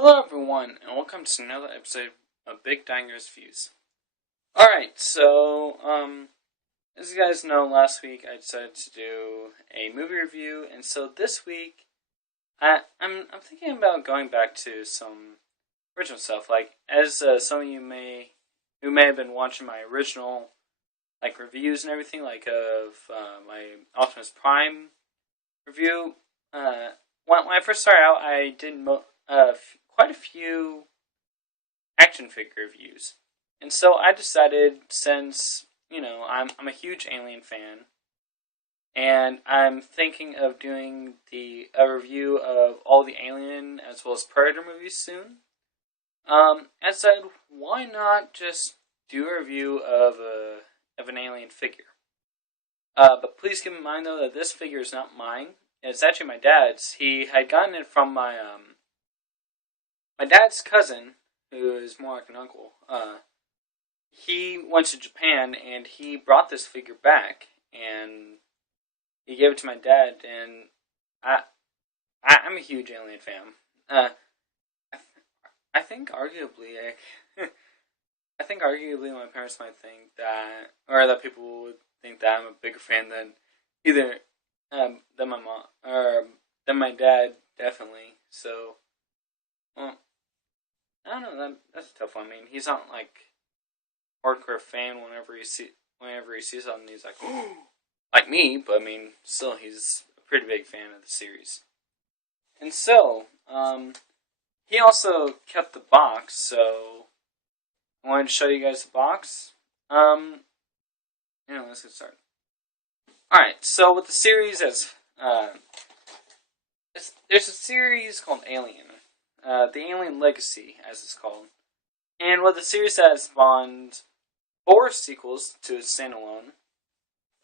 Hello everyone, and welcome to another episode of Big Dinger's Views. Alright, as you guys know, last week I decided to do a movie review, and so this week, I'm thinking about going back to some original stuff, like, as some of you who may have been watching my original, reviews and everything, of my Optimus Prime review. When I first started out, I did quite a few action figure reviews, and so I decided, since I'm a huge Alien fan, and I'm thinking of doing a review of all the Alien as well as Predator movies soon. I said, why not just do a review of an Alien figure? But please keep in mind though that this figure is not mine. It's actually my dad's. He had gotten it from my dad's cousin, who is more like an uncle. He went to Japan and he brought this figure back, and he gave it to my dad. And I'm a huge Alien fan. I think arguably, I think arguably my parents might think that, or that people would think that I'm a bigger fan than either than my mom or than my dad, definitely. So, well, I don't know. That's a tough one. I mean, he's not like hardcore fan whenever he sees something. He's like, like me. But I mean, still, he's a pretty big fan of the series. And so, he also kept the box. So I wanted to show you guys the box. Let's get started. All right. So with the series, there's a series called Alien. The Alien Legacy, as it's called. And what the series has spawned 4 sequels to its standalone,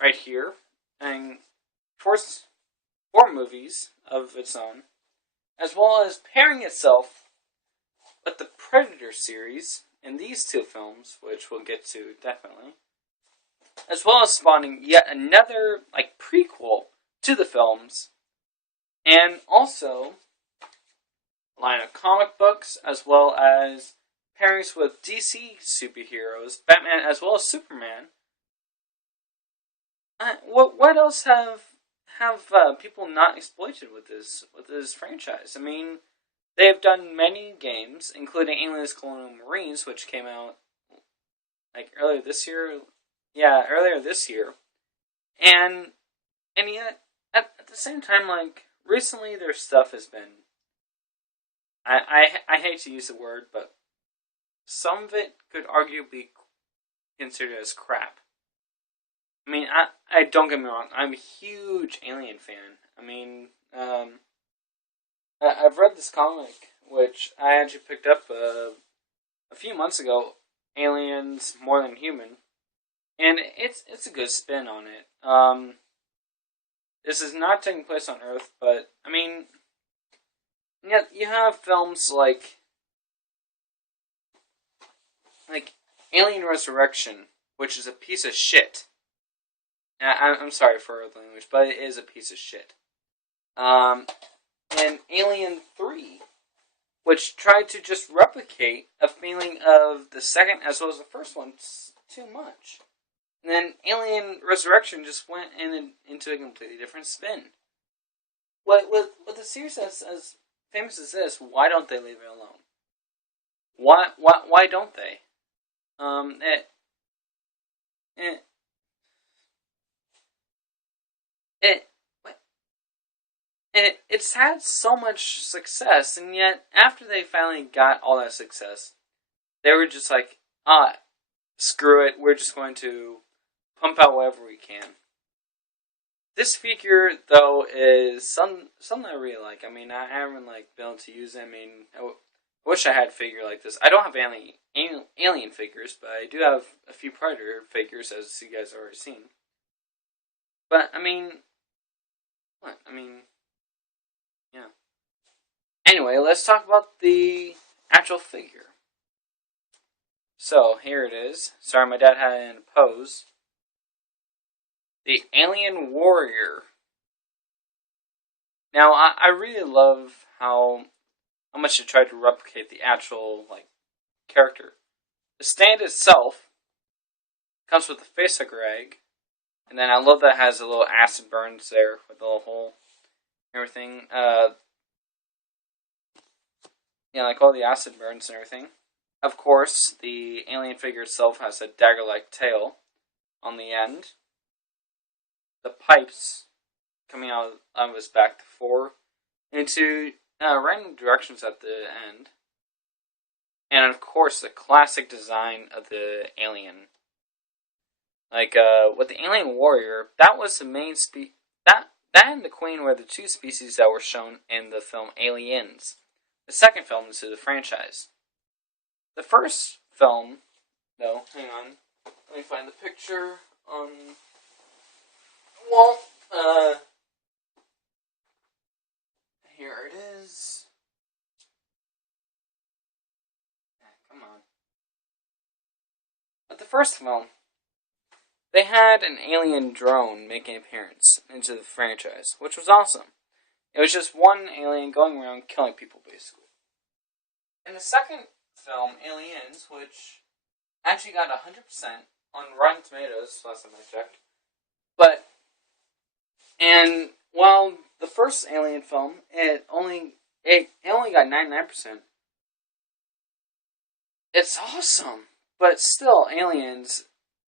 right here, and 4 movies of its own, as well as pairing itself with the Predator series in these 2 films, which we'll get to definitely, as well as spawning yet another prequel to the films, and also line of comic books, as well as pairings with DC superheroes, Batman as well as Superman. What else have people not exploited with this franchise? I mean, they have done many games, including Aliens: Colonial Marines, which came out earlier this year. Yeah, earlier this year, and yet at the same time, recently their stuff has been. I hate to use the word, but some of it could arguably be considered as crap. I mean, I don't get me wrong, I'm a huge Alien fan. I mean, I've read this comic, which I actually picked up a few months ago, Aliens More Than Human, and it's a good spin on it. This is not taking place on Earth, but I mean, yeah, you have films like Alien Resurrection, which is a piece of shit. I'm sorry for the language, but it is a piece of shit. And Alien 3, which tried to just replicate a feeling of the second as well as the first one too much. And then Alien Resurrection just went into a completely different spin. With the series as famous as this, why don't they leave it alone? Why don't they? It's had so much success, and yet after they finally got all that success, they were just like, screw it, we're just going to pump out whatever we can. This figure, though, is something I really like. I mean, I haven't been able to use it. I mean, I wish I had a figure like this. I don't have alien figures, but I do have a few Predator figures, as you guys have already seen. But I mean, what? I mean, yeah. Anyway, let's talk about the actual figure. So here it is. Sorry, my dad had it in a pose. The Alien Warrior. Now, I really love how how much they tried to replicate the actual character. The stand itself comes with a facehugger egg, and then I love that it has a little acid burns there with a little hole and everything. Like all the acid burns and everything. Of course, the alien figure itself has a dagger-like tail on the end. The pipes coming out of his back to four into random directions at the end. And of course, the classic design of the alien. With the alien warrior, that was the main that and the queen were the two species that were shown in the film Aliens, the second film into the franchise. The first film, though, hang on, let me find the picture on the wall. Here it is. Come on. But the first film, they had an alien drone make an appearance into the franchise, which was awesome. It was just one alien going around killing people, basically. In the second film, Aliens, which actually got 100% on Rotten Tomatoes, last time I checked. And while the first Alien film, it only got 99%. It's awesome, but still, Aliens,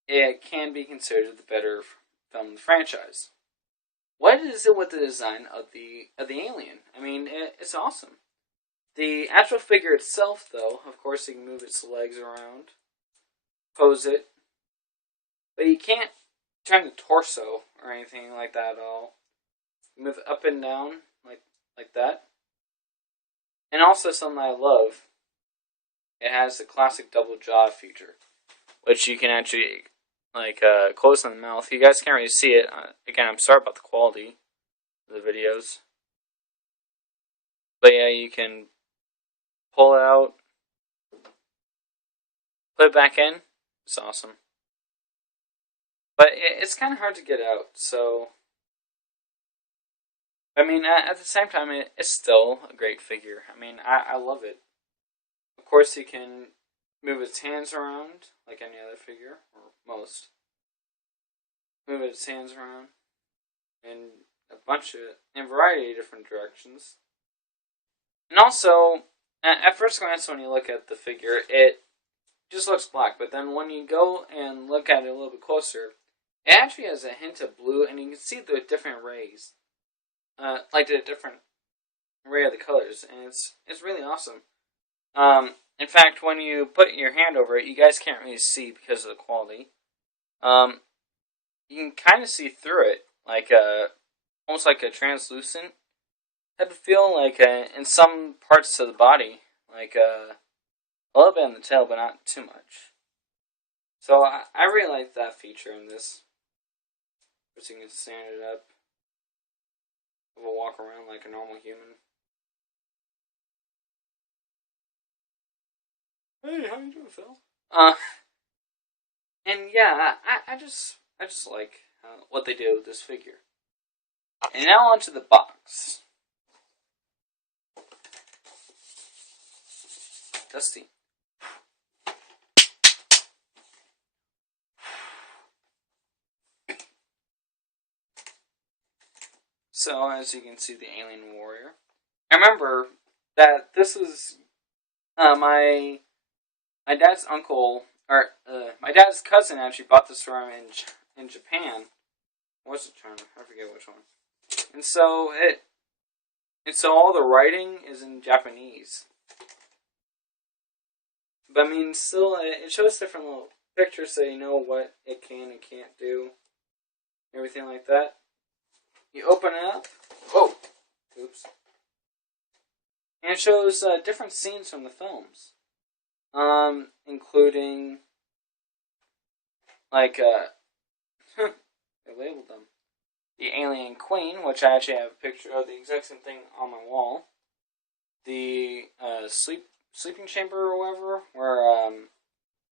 it can be considered the better film in the franchise. What is it with the design of the alien? I mean, it's awesome. The actual figure itself, though, of course, you can move its legs around, pose it, but you can't turn the torso or anything like that at all. You move it up and down like that. And also something I love, it has the classic double jaw feature, which you can actually close on the mouth. You guys can't really see it. Again, I'm sorry about the quality of the videos. But yeah, you can pull it out, put it back in. It's awesome. But it's kind of hard to get out, so... I mean, at the same time, it's still a great figure. I mean, I love it. Of course, you can move its hands around, like any other figure, or most. Move its hands around in a variety of different directions. And also, at first glance, when you look at the figure, it just looks black. But then when you go and look at it a little bit closer, it actually has a hint of blue, and you can see the different rays. The different array of the colors, and it's really awesome. In fact, when you put your hand over it, you guys can't really see because of the quality. You can kind of see through it, almost like a translucent type of feel, in some parts of the body, a little bit on the tail, but not too much. So I really like that feature in this. So you can stand it up. We'll walk around like a normal human. Hey, how you doing, Phil? And yeah, I just like what they do with this figure. And now onto the box. Dusty. So, as you can see, the Alien Warrior. I remember that this was my dad's uncle, or my dad's cousin actually bought this from him in Japan. What's it China? I forget which one. And so all the writing is in Japanese. But I mean, still, it shows different little pictures so you know what it can and can't do. Everything like that. You open it up. Whoa. Oops. And it shows different scenes from the films. Including, they labeled them. The Alien Queen, which I actually have a picture of the exact same thing on my wall. The sleeping chamber or whatever, where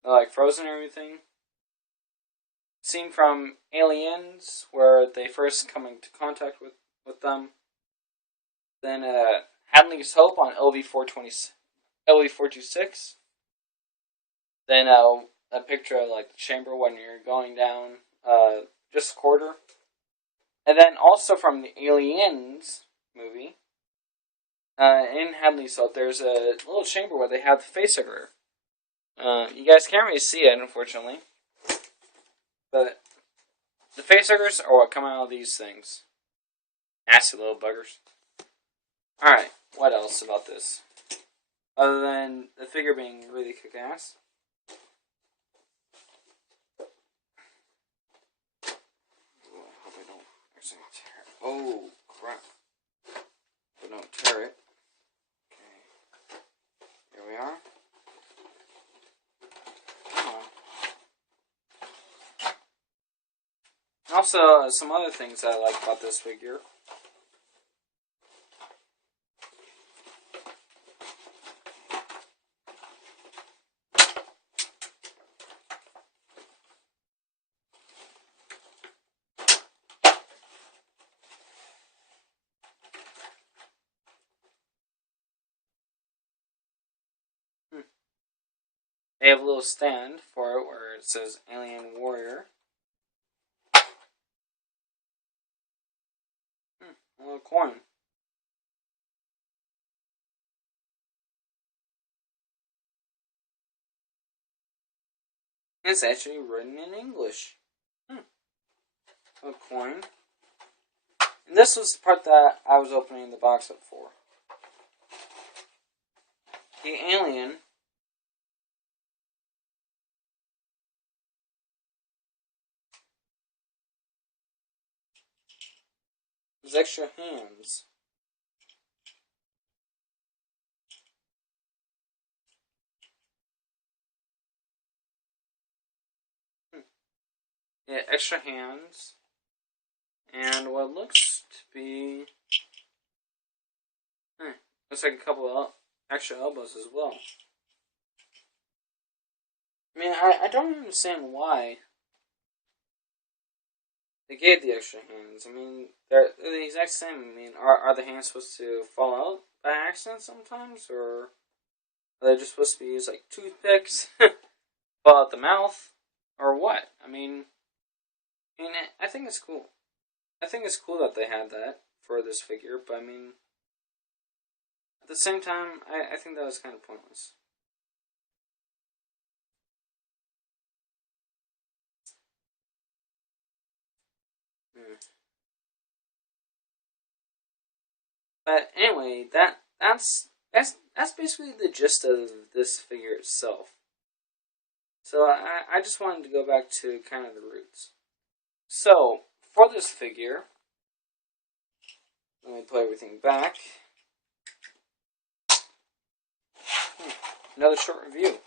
they're frozen and everything. Scene from Aliens, where they first come into contact with them. Then Hadley's Hope on LV426. Then a picture of like the chamber when you're going down just a quarter. And then also from the Aliens movie, in Hadley's Hope, there's a little chamber where they have the facehugger. You guys can't really see it, unfortunately. But the facehuggers are what come out of these things. Nasty little buggers. Alright, what else about this? Other than the figure being really kick-ass. I hope I don't actually tear it. Oh, crap. But don't tear it. Okay. Here we are. Come on. And also, some other things I like about this figure. They have a little stand for it where it says Alien Warrior. A little coin. It's actually written in English. A coin. And this was the part that I was opening the box up for. The alien has extra hands. Yeah, extra hands. And what looks to be... looks like a couple of extra elbows as well. I mean, I don't understand why they gave the extra hands. I mean, they're the exact same. I mean, are the hands supposed to fall out by accident sometimes? Or are they just supposed to be used like toothpicks? Fall out the mouth? Or what? I mean, I think it's cool. I think it's cool that they had that for this figure, but I mean, at the same time, I think that was kind of pointless. But anyway, that's basically the gist of this figure itself. So I just wanted to go back to kind of the roots. So for this figure, let me put everything back. Another short review.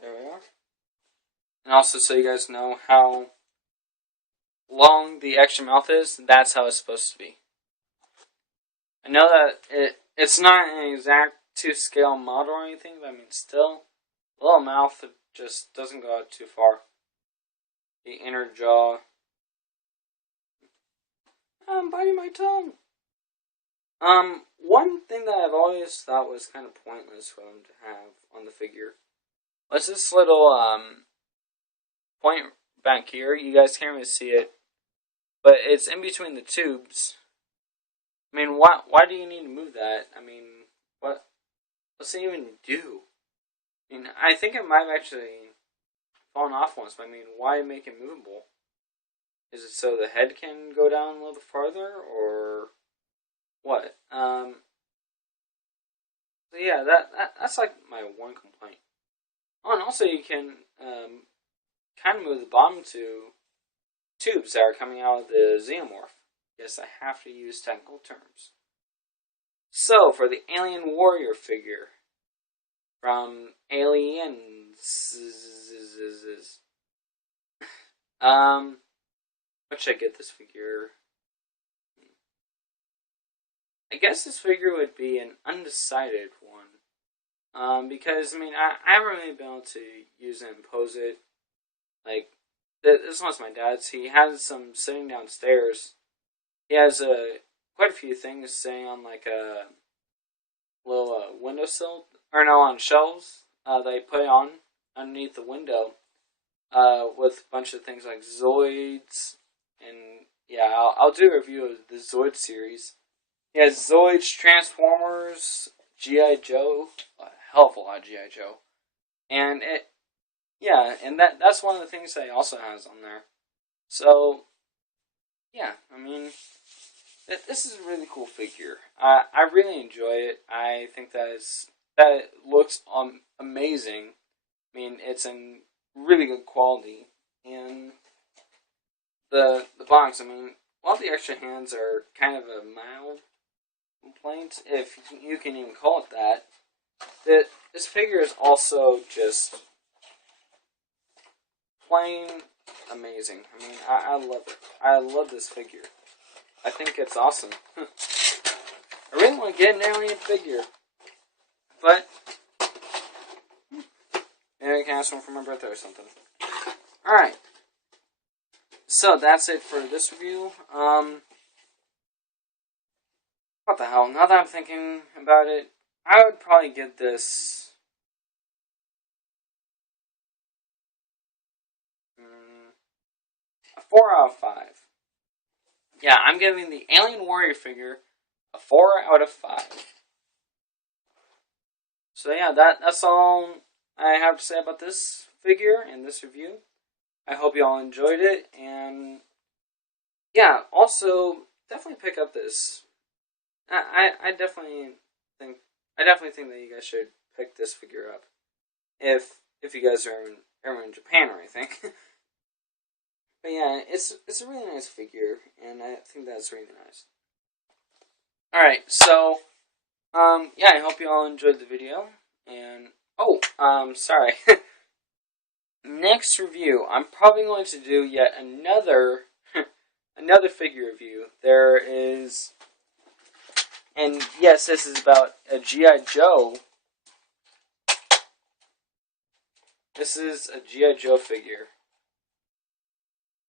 There we are. And also, so you guys know how long the extra mouth is, that's how it's supposed to be. I know that it's not an exact to scale model or anything, but I mean, still, the little mouth, it just doesn't go out too far. The inner jaw. I'm biting my tongue. One thing that I've always thought was kind of pointless for them to have on the figure was this little, point back here. You guys can't really see it, but it's in between the tubes. I mean, why do you need to move that? I mean, what's it even do? I mean, I think it might have actually fallen off once, but I mean, why make it movable? Is it so the head can go down a little bit farther, or what? So yeah, that's like my one complaint. Oh, and also you can kind of move the bottom two tubes that are coming out of the xenomorph. Yes, I have to use technical terms. So, for the Alien Warrior figure from Aliens, what should I get this figure? I guess this figure would be an undecided one. Because, I mean, I haven't really been able to use it and pose it. Like, this one's my dad's. He has some sitting downstairs. He has quite a few things sitting on, like, a little windowsill. Or no, on shelves that he put on underneath the window. With a bunch of things like Zoids. And, yeah, I'll do a review of the Zoid series. He has Zoids, Transformers, G.I. Joe, a hell of a lot of G.I. Joe. And and that's one of the things that he also has on there. So, yeah, I mean, this is a really cool figure. I really enjoy it. I think that it looks amazing. I mean, it's in really good quality. And the box, I mean, all the extra hands are kind of a mild complaint, if you can even call it that. This figure is also just plain amazing. I mean, I love it. I love this figure. I think it's awesome. I really want to get an alien figure, but maybe I can ask one for my birthday or something. Alright. So that's it for this review. What the hell? Now that I'm thinking about it, I would probably give this a 4 out of 5. Yeah, I'm giving the Alien Warrior figure a 4 out of 5. So yeah, that's all I have to say about this figure and this review. I hope you all enjoyed it, and yeah, also definitely pick up this. I definitely think that you guys should pick this figure up if you guys are ever in Japan or anything. But yeah, it's a really nice figure, and I think that's really nice. Alright, so yeah, I hope you all enjoyed the video, and sorry. Next review, I'm probably going to do yet another another figure review. There is, and yes, this is about a G.I. Joe. This is a G.I. Joe figure.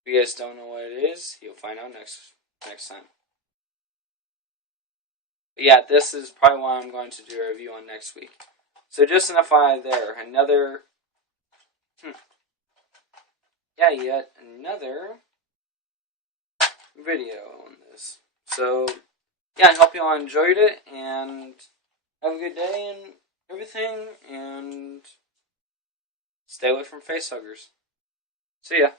If you guys don't know what it is, you'll find out next time. But yeah, this is probably what I'm going to do a review on next week. So just an FYI there. Another yet another video on this. So yeah, I hope you all enjoyed it, and have a good day and everything, and stay away from facehuggers. See ya.